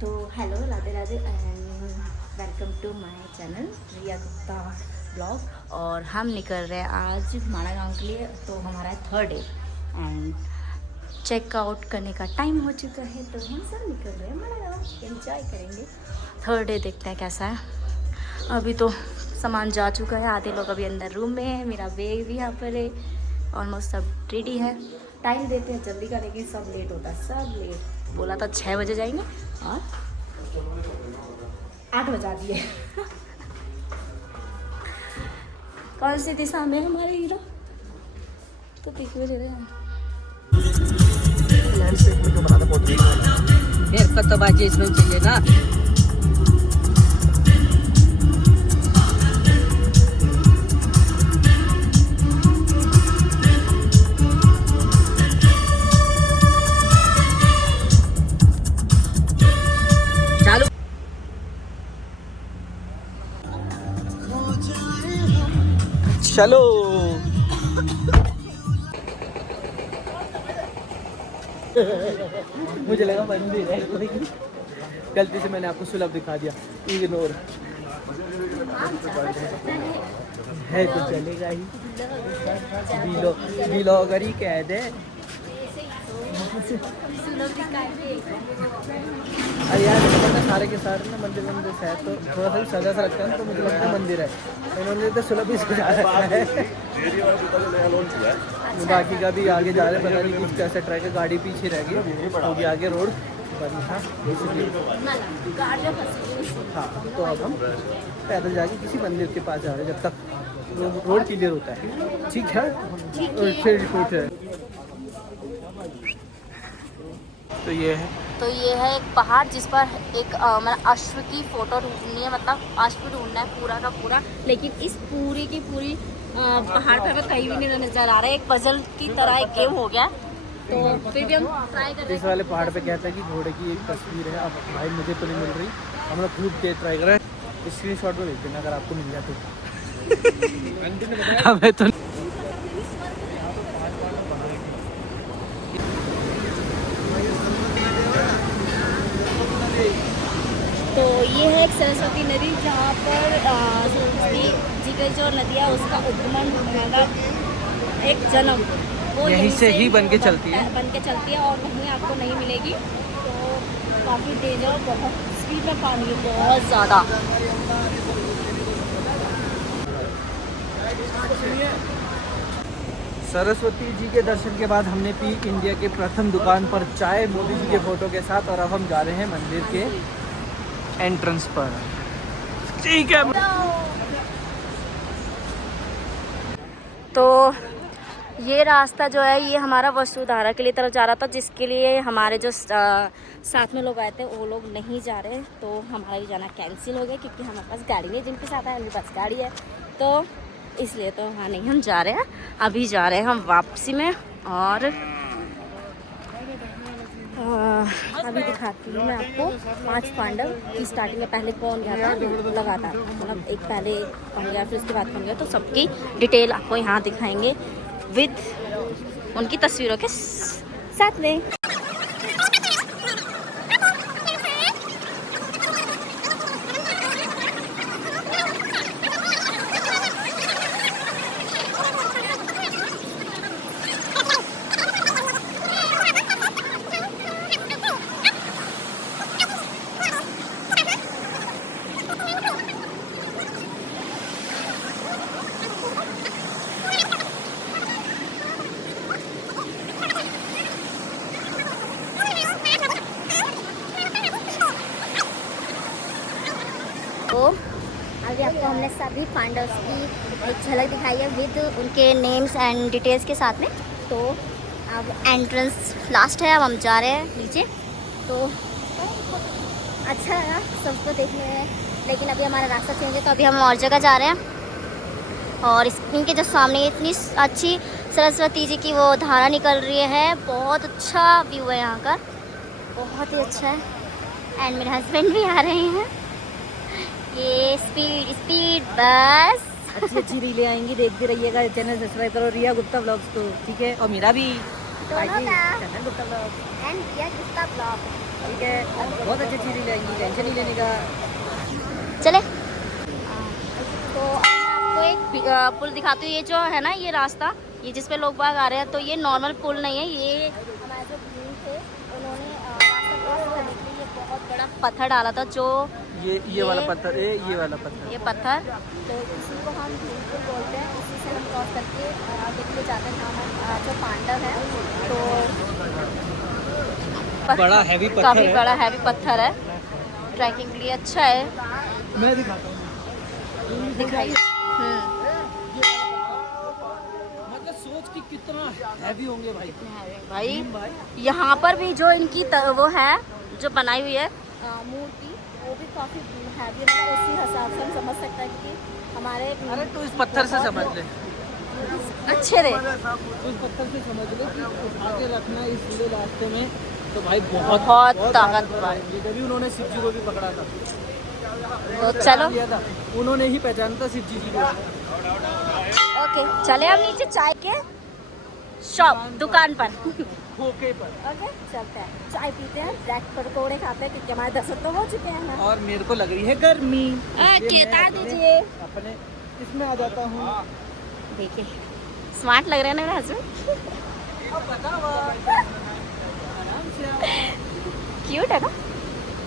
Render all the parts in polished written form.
तो hello, Radhe Radhe and welcome to my channel Riya Gupta blog. और हम निकल रहे हैं आज माड़ा गाँव के लिए। तो हमारा 3rd डे एंड चेकआउट करने का टाइम हो चुका है, तो हम सब निकल रहे हैं माड़ा गाँव, एंजॉय करेंगे। 3rd डे देखते हैं कैसा है। अभी तो सामान जा चुका है, आधे लोग अभी अंदर रूम में है, मेरा बैग भी यहाँ पर है, ऑलमोस्ट सब रेडी है। टाइम देते हैं जल्दी का, लेकिन सब लेट होता है, सब लेट। बोला था 6 बजे जाएंगे और 8 बजा दिए। कौन सी दिशा में हमारे हीरो तो पिक में दे रहे हैं। तो बाजी इसमें चाहिए ना। चलो मुझे लगा मंदिर है, गलती से मैंने आपको सुलभ दिखा दिया। इग्नोर है तो चलेगा ही, ब्लॉगर ही कह दे। अरे यार सारे के सारे ना मंदिर से है, तो थोड़ा सा सजा सा लगता है, तो मुझे लगता है मंदिर है। इन्होंने तो सुलभ ही सजा रखा है। बाकी का भी आगे जा रहे, पता नहीं कुछ कैसा ट्रैक है, गाड़ी पीछे रह गई होगी आगे रोड बनी था इसलिए। हाँ, तो अब हम पैदल जाके किसी मंदिर के पास जा रहे हैं, जब तक रोड क्लियर होता है। ठीक है, और फिर रिपोर्ट है। तो ये है एक पहाड़ जिस पर एक मतलब अश्व की फोटो ढूंढनी है, मतलब अश्व ढूंढना है पूरा का पूरा। लेकिन इस पूरी की पूरी पहाड़ पर कहीं भी नहीं नजर आ रहा है। एक पजल की तरह एक गेम हो गया, तो फिर भी हम ट्राई कर रहे हैं। इस वाले पहाड़ पे कहता है कि घोड़े की एक तस्वीर है। अब भाई मुझे तो नहीं मिल रही, हम लोग खूब के ट्राई कर रहे हैं। स्क्रीनशॉट में भेज देना अगर आपको मिल जाए तो। हमें तो तो ये है एक सरस्वती नदी, जहाँ पर सरस्वती जी की जो नदी है उसका उद्गमन मतलब एक जन्म वो यहीं से ही बन के चलती है और कहीं आपको नहीं मिलेगी। तो काफ़ी तेज है और बहुत स्पीड में पानी है, बहुत ज़्यादा। सरस्वती जी के दर्शन के बाद हमने पी इंडिया के प्रथम दुकान पर चाय मोदी जी के फोटो के साथ, और अब हम जा रहे हैं मंदिर के एंट्रेंस पर। ठीक है। तो ये रास्ता जो है ये हमारा वसुधारा के लिए तरफ जा रहा था, जिसके लिए हमारे जो साथ में लोग आए थे वो लोग नहीं जा रहे, तो हमारा भी जाना कैंसिल हो गया, क्योंकि हमारे पास गाड़ी नहीं, जिनके साथ आए उनके पास गाड़ी है, तो इसलिए तो वहाँ नहीं हम जा रहे हैं। अभी जा रहे हैं हम वापसी में। और अभी दिखाती हूँ मैं आपको 5 पांडव की स्टार्टिंग में पहले कौन गया था लगातार, मतलब एक पहले कौन गया फिर उसके बाद कौन गया, तो सबकी डिटेल आपको यहाँ दिखाएंगे विद उनकी तस्वीरों के साथ में। तो अभी आपको हमने सभी पांडव्स की एक झलक दिखाई है विद उनके नेम्स एंड डिटेल्स के साथ में। तो अब एंट्रेंस लास्ट है, अब हम जा रहे हैं नीचे। तो अच्छा लगा सबको देखने में, लेकिन अभी हमारा रास्ता चेंज है, तो अभी हम और जगह जा रहे हैं। और इनके जो सामने इतनी अच्छी सरस्वती जी की वो धारा निकल रही है, बहुत अच्छा व्यू है यहाँ का, बहुत ही अच्छा है। एंड मेरे हस्बैंड भी आ रहे हैं। ये स्पीड बस अच्छी रीलें आएंगी, देखते रहिएगा। चैनल सब्सक्राइब करो रिया गुप्ता ब्लॉग्स को, ठीक है, और मेरा भी। दोनों का Chandan Gupta vlog. And Riya Gupta vlog. ठीक है, बहुत अच्छी चीज़ें लेंगी, टेंशन नहीं लेने का। चले तो अब मैं आपको एक पुल दिखाती हूँ। ये जो है ना ये रास्ता, ये जिस पे लोग बाग आ रहे हैं, तो ये नॉर्मल पुल नहीं है। ये हमारे जो भीम थे उन्होंने रास्ता क्रॉस करने के लिए बहुत बड़ा पत्थर डाला था। जो ये वाला पत्थर है, ये वाला पत्थर। ये पत्थर, तो इसी को हम भीम पुल बोलते हैं। इसी से हम क्रॉस करके आगे के लिए जाते हैं। जहाँ जो पांडव है, तो बड़ा हैवी पत्थर काफ़ी है। बड़ा हैवी पत्थर है, ट्रैकिंग के लिए अच्छा है। मैं दिखाता हूँ, दिखाइए। मतलब सोच कि कितना हैवी होंगे भाई। भाई भाई यहाँ पर भी जो इनकी वो है, जो बनाई हुई है मूर्ति, वो भी काफ़ी हैवी, मतलब उसी हिसाब से हम समझ सकते हैं कि हमारे अरे तो इस पत्थर से समझ ले, अच्छे रे। तो इस पत्थर से समझ ले कि उठा के रखना इस पूरे रास्ते में, तो भाई बहुत ताकतवर। जब उन्होंने शिव जी को भी पकड़ा था, तो चलो किया था, उन्होंने ही पहचाना था शिव जी को। ओके, चले हम नीचे चाय के शॉप दुकान पर। खोके पर। ओके चलते हैं, चाय पीते हैं, ब्रेड पकौड़े खाते हैं, क्योंकि हमारे 10 तो हो चुके हैं ना। और मेरे को लग रही है गर्मी, ओके तार दीजिए। अपने इसमें आ जाता हूँ। देखिए स्मार्ट लग रहे हैं ना मेरे हस्बैंड, क्यूट है ना।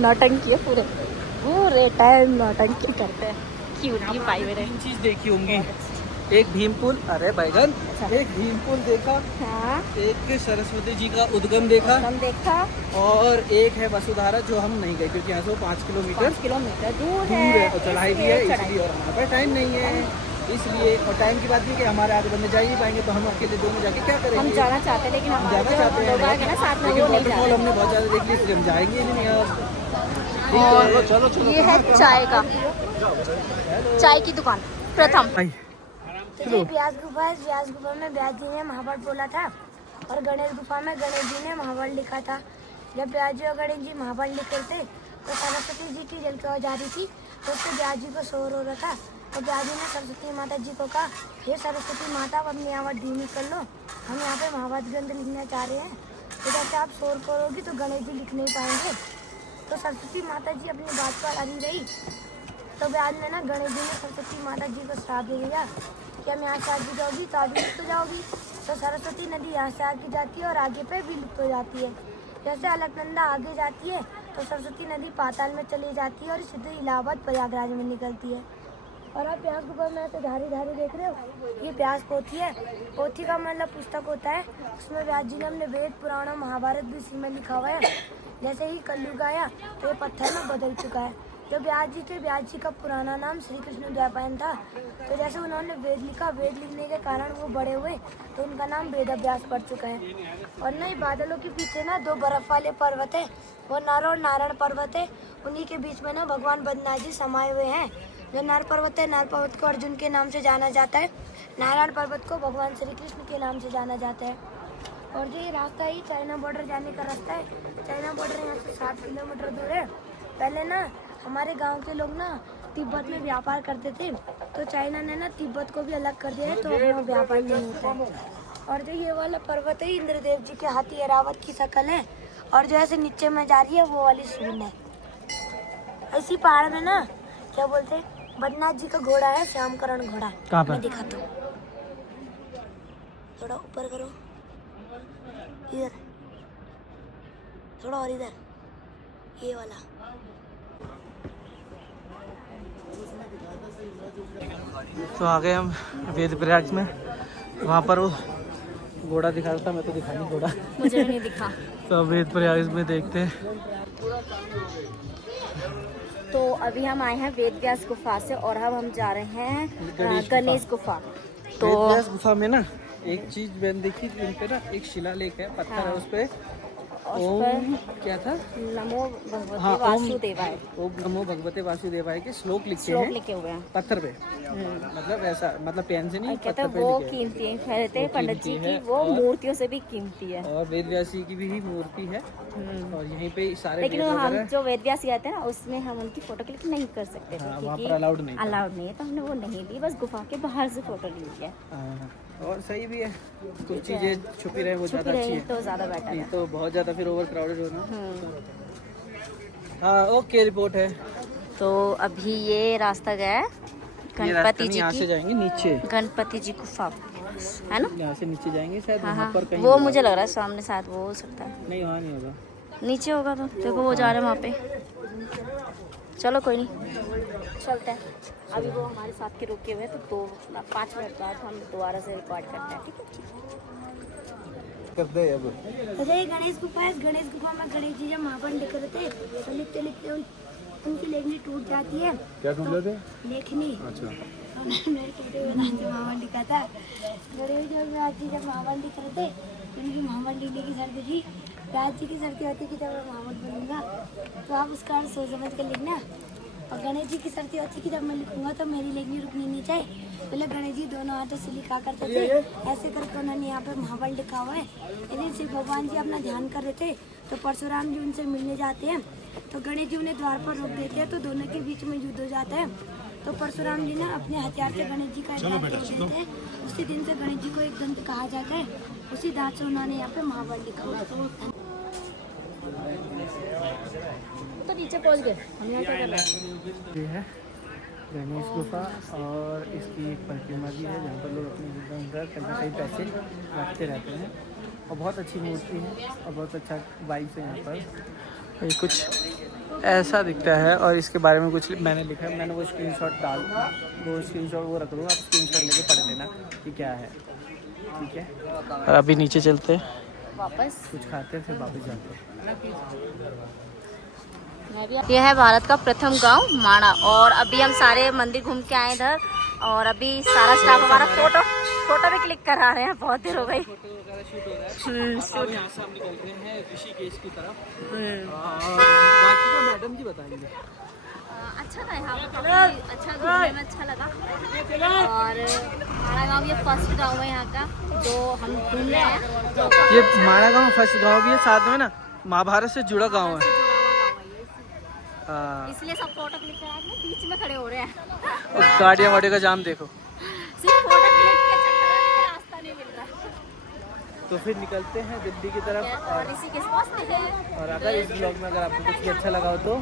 नौटंकी है, पूरे पूरे टाइम नौटंकी करते हैं। क्यूटी पाई मेरे। 3 चीज देखी होंगी, एक भीम पुल, अरे बैगन, एक भीम पुल देखा, हाँ एक सरस्वती जी का उद्गम देखा, हम देखा। और एक है वसुधारा, जो हम नहीं गए क्योंकि यहाँ से 5 किलोमीटर 5 किलोमीटर दूर है और चढ़ाई भी है, इसलिए, और हमारे पास टाइम नहीं है इसलिए। और टाइम की बात भी कि हमारे आगे बंदे जा ही नहीं पाएंगे, तो हम अकेले दोनों जाके क्या करेंगे। हम जाना चाहते हैं, लेकिन हम जाना चाहते हैं, लोग आगे ना साथ में, लेकिन वो नहीं वाटरफॉल जा हमने बहुत ज़्यादा देख लिया, इसलिए हम जाएंगे ही नहीं अब। रहे। चलो चलो, ये है चाय का, चाय की दुकान प्रथम। तो ये व्यास गुफा है। व्यास गुफा में व्यास जी ने महाभारत बोला था, और गणेश गुफा में गणेश जी ने महाभारत लिखा था। जब व्यास जी और गणेश जी महाभारत लिख रहे थे, तो सरस्वती जी की जल की आवाज आ रही थी, तो उससे व्यास जी को शोर हो रहा था। तो व्यास जी ने सरस्वती माता जी को कहा, हे सरस्वती माता, आप अपनी आवाज धीमी कर लो, हम यहाँ पे महाभारत ग्रंथ लिखना चाह रहे हैं, तो जैसे आप शोर करोगी तो गणेश जी लिख नहीं पाएंगे। तो सरस्वती माता जी अपनी बात पर अड़ी रही। तो व्यास ने ना गणेश जी ने सरस्वती माता जी को श्राप दे दिया कि हम यहाँ से आगे जाओगी तो अभी लुप्त हो जाओगी। तो सरस्वती नदी यहाँ से आगे जाती है और आगे पे भी लुप्त हो जाती है। जैसे अलकनंदा आगे जाती है तो सरस्वती नदी पाताल में चली जाती है और सीधे इलाहाबाद प्रयागराज में निकलती है। और आप प्यास गुफा में ऐसे धारी धारी देख रहे हो, ये प्यास पोथी है। पोथी का मतलब पुस्तक होता है, उसमें व्यास जी ने हमने वेद पुराण और महाभारत भी इसी में लिखा हुआ है। जैसे ही कलयुग आया तो ये पत्थर में बदल चुका है। जो व्यास जी थे, व्यास जी का पुराना नाम श्री कृष्ण द्वैपायन था। तो जैसे उन्होंने वेद लिखा, वेद लिखने के कारण वो बड़े हुए, तो उनका नाम वेद व्यास पड़ चुका है। और नई बादलों के पीछे ना 2 बर्फ वाले पर्वत है, वो नर और नारायण पर्वत है। उन्हीं के बीच में ना भगवान बद्रीनाथ जी समाये हुए हैं। जो नर पर्वत है, नर पर्वत को अर्जुन के नाम से जाना जाता है, नारायण पर्वत को भगवान श्री कृष्ण के नाम से जाना जाता है। और जो ये रास्ता ही चाइना बॉर्डर जाने का रास्ता है। चाइना बॉर्डर यहाँ से 60 किलोमीटर दूर है। पहले ना हमारे गांव के लोग ना तिब्बत में व्यापार करते थे, तो चाइना ने ना तिब्बत को भी अलग कर दिया है, तो अब वहाँ व्यापार नहीं होता है। और जो ये वाला पर्वत है, इंद्रदेव जी के हाथी ऐरावत की शक्ल है, और जो ऐसे नीचे में जा रही है वो वाली सूंड है। इसी पहाड़ में ना क्या बोलते हैं, बद्रीनाथ जी का घोड़ा है, श्यामकरण घोड़ा। कहाँ पर? मैं दिखाता हूँ, थोड़ा ऊपर करो, इधर थोड़ा और इधर, ये वाला। तो आ गए हम वेद प्रयाग में, वहाँ पर वो घोड़ा दिखा रहा था, मैं तो दिखा नहीं घोड़ा, मुझे नहीं दिखा। तो वेद प्रयाग में देखते हैं। तो अभी हम आए हैं वेद व्यास गुफा से, और अब हम जा रहे हैं गणेश गुफा। तो वेद व्यास गुफा में ना एक चीज मैंने देखी, इन पे ना एक शिलालेख है, पत्थर है, उस पे ओम क्या था, नमो भगवते हाँ, वासुदेवाय, ओम नमो भगवते वासुदेवाय के श्लोक लिखे श्लोक हैं लिखे हुए हैं। पत्थर पे, मतलब ऐसा, मतलब पेन से नहीं, कहते पत्थर हैं पे वो लिखे हैं। कीमती कहते हैं पंडित जी कीमती की, है, वो और- मूर्तियों से भी कीमती है। और वेद व्यास जी की भी मूर्ति है, और यहीं पे सारे लेकिन वेद हम वगैरह, जो वेद व्यास गए थे ना, उसमें हम उनकी फोटो क्लिक नहीं कर सकते थे, हाँ, वहाँ क्योंकि पर अलाउड नहीं था। अलाउड नहीं है, तो हमने वो नहीं ली, बस गुफा के बाहर से फोटो ली है। हाँ, और सही भी है, कुछ चीज़ें छुपी रहे वो ज़्यादा अच्छी है। तो ज़्यादा बेटर नहीं है। तो बहुत ज़्यादा फिर ओवर क्राउडेड होना। हम्म। हाँ ओके, रिपोर्ट है। तो अभी ये रास्ता गया है ये रास्ता गणपति नहीं, जी यहाँ से की, जाएंगे नीचे, गणपति जी गुफा है ना। यहाँ से नीचे जाएंगे शायद, हाँ वहाँ हाँ, पर कहीं वो होगा। मुझे लग रहा है सामने शायद वो हो सकता है। नहीं वहाँ नहीं होगा, नीचे होगा तो देखो वो जा रहे हैं वहाँ पे। चलो कोई नहीं, चलते हैं। अभी वो हमारे साथ के रुके हुए हैं तो 5 मिनट बाद हम दोबारा से रिकॉर्ड करते हैं, ठीक है। करते हैं अब। तो ये गणेश गुफा है। गणेश गुफा में गणेश जी जब महावर लिख रहे थे तो लिखते लिखते उनकी लेखनी टूट जाती है। क्या टूट जाते? लेखनी। अच्छा। उन्होंने टूटे हुए नाम से महावर लिखा था। गणेश जी जब महावर लिख रहे थे तो उनकी महावर लिखने की शर्त थी, राज जी की शर्त होती कि जब मैं महावर बनूंगा तो आप उसका अर्थ सोच समझ कर लिखना। और गणेश जी की शर्त होती कि जब मैं लिखूंगा तो मेरी लेखनी रुकनी नहीं चाहिए। पहले गणेश जी दोनों हाथों से लिखा करते थे, ऐसे करके उन्होंने यहाँ पे महावर लिखा हुआ है। यदि शिव भगवान जी अपना ध्यान कर रहे थे तो परशुराम जी उनसे मिलने जाते हैं तो गणेश जी उन्हें द्वार पर रोक देते हैं, तो दोनों के बीच में युद्ध हो जाता है। तो परशुराम जी ना अपने हथियार से गणेश जी का एक दांत तोड़ देते हैं। उसी दिन से गणेश जी को एक दंत कहा जाता है। उसी दांत से उन्होंने यहाँ पे महावर लिखा हुआ है। तो नीचे पहुँच गए हम, यहाँ क्या कर रहे हैं। ये है गणेश गुफा और इसकी एक प्रतिमा भी है जहाँ पर लोग अपने अंदर कहीं कहीं पैसे रखते रहते हैं और बहुत अच्छी मूर्ति है और बहुत अच्छा वाइब्स है यहाँ पर। ये कुछ ऐसा दिखता है और इसके बारे में कुछ मैंने लिखा है, मैंने वो स्क्रीनशॉट वो स्क्रीनशॉट वो रख दूँगा, आप स्क्रीनशॉट लेके पढ़ लेना कि क्या है, ठीक है। और अभी नीचे चलते हैं, वापस कुछ खाते हैं फिर वापस जाते हैं। यह है भारत का प्रथम गांव माणा। और अभी हम सारे मंदिर घूम के आए इधर और अभी सारा स्टाफ हमारा फोटो भी क्लिक करा रहे हैं। बहुत देर हो गई। शूट यहाँ से हम निकल रहे हैं ऋषिकेश की तरफ और बाकी का मैडम जी बताएंगे। अच्छा था यहाँ पे, अच्छा घूमने में अच्छा लगा। और हमारा गांव ये फर्स्ट गांव है यहाँ का जो हम घूम रहे हैं। ये माणा गांव फर्स्ट गांव भी है, साथ में ना महाभारत से जुड़ा गांव है। इसलिए सब फोटो क्लिक करा के बीच में खड़े हो रहे हैं। और गाड़ियाँ वाड़ियों का जाम देखो, सिर्फ फोटो क्लिक के चक्कर में रास्ता नहीं मिल रहा। तो फिर निकलते हैं दिल्ली की तरफ। और इसी के पहुँचते हैं। और अगर इस ब्लॉग में अगर आपको कुछ भी अच्छा लगा हो तो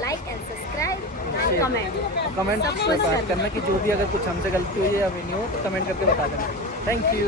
like and subscribe and comment पे बात करना कि जो भी अगर कुछ हमसे गलती हुई है या नहीं हो तो कमेंट करके बता देना। Thank you.